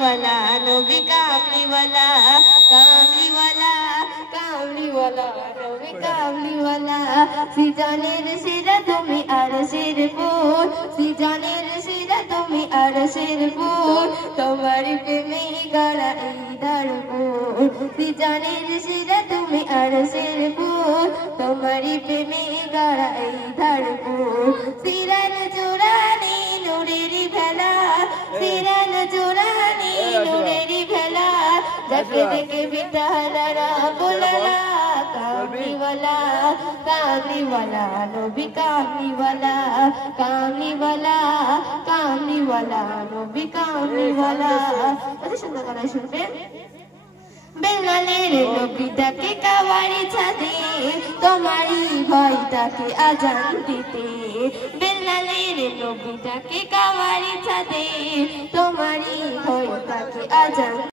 वाला नबी कामली वाला कामली वाला कामली वाला नबी कामली वाला সিজনের সেরা তুমি আরশের ফুল সিজনের সেরা তুমি আরশের ফুল তোমার প্রেমে গড়া এই দরকুল সিজনের সেরা তুমি আরশের ফুল তোমার প্রেমে গড়া এই দরকুল সিরান জোড়ানি নূরের ভেলা সিরান জোড়ানি নূরের ভেলা দেখে দেখে বিটানারা বললা कामली वाला नबी कामली वाला कामली वाला कामली वाला नबी कामली वाला কত সুন্দর গান শুনবে বেলালের নবীটাকে কাওয়ারি ছাদে তোমারই ভয়টাকে আজান দিতে বেলালের নবীটাকে কাওয়ারি ছাদে তোমারই ভয়টাকে আজান